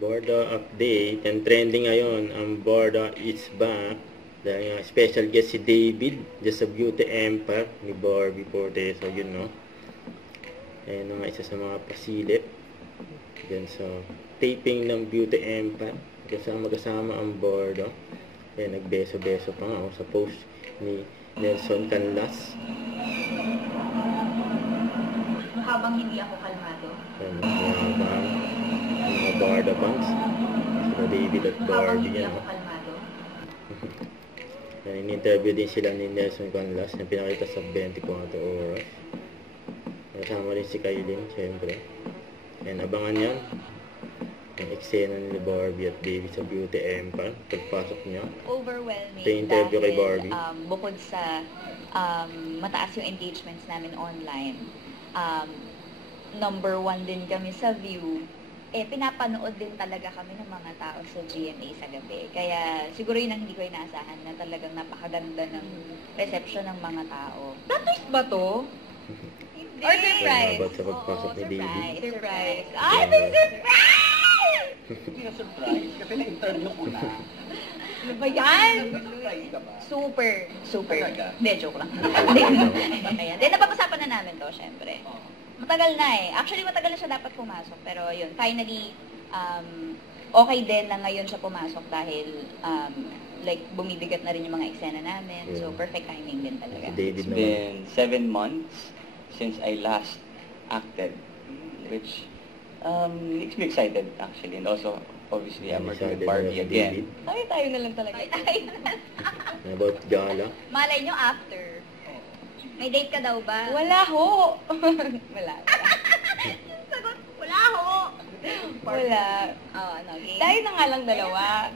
Borda update. Ang trending ngayon, ang Borda is back. Dahil nga, special guest si David, just a beauty empire ni Barbie Fortes. So, yun, no? Ayan nga, isa sa mga pasilip. Yan sa taping ng Beauty Empire. Magkasama ang Borda. Ayan, nagbeso-beso pa nga sa post ni Nelson Canlas. Habang hindi ako kalmado. Ayan, mga Borda banks. Sila David at Barbie. Habang hindi yan, ako kalmado. In-interview din sila ni Nelson Canlas na pinakita sa 24 oras. Kasama rin si Kailin, syempre. Ayan, abangan yan. Ang eksena ni Barbie at David sa Beauty Empire. Pagpasok niya. Overwhelming. Ito yung interview kay Barbie. Bukod sa mataas yung engagements namin online, number 1 din kami sa view. Pinapanood din talaga kami ng mga tao sa GMA sa gabi. Kaya siguro yun ang hindi ko inaasahan na talagang napakaganda ng reception ng mga tao. Plot ba to? Hindi. Or surprise? About sa pagpasok ni David. Surprise. Ay, may surprise! Hindi na surprise kasi na-interview ko na. Ano ba yan? Surprise ka ba? Super. Talaga? Hindi, joke lang. Ayan. Then, napag-usapan na namin to, syempre. Matagal na eh. Actually, matagal na siya dapat pumasok. Pero yun, finally, okay din na ngayon siya pumasok dahil like, bumibigat na rin yung mga eksena namin. So, perfect timing din talaga. Si David It's naman. been 7 months since I last acted, which makes me excited actually, and also obviously I'm working with Barbie again. Tayo na lang talaga. About gala. Malay nyo after. May date ka daw ba? Wala ho. Wala. Sagot, wala ho. Wala. Game? Tayo na nga lang dalawa.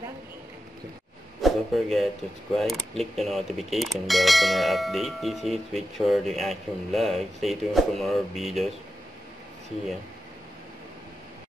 Don't forget to subscribe, click the notification bell for more update. This is Victor Reaction Vlog. Stay tuned for more videos. See ya.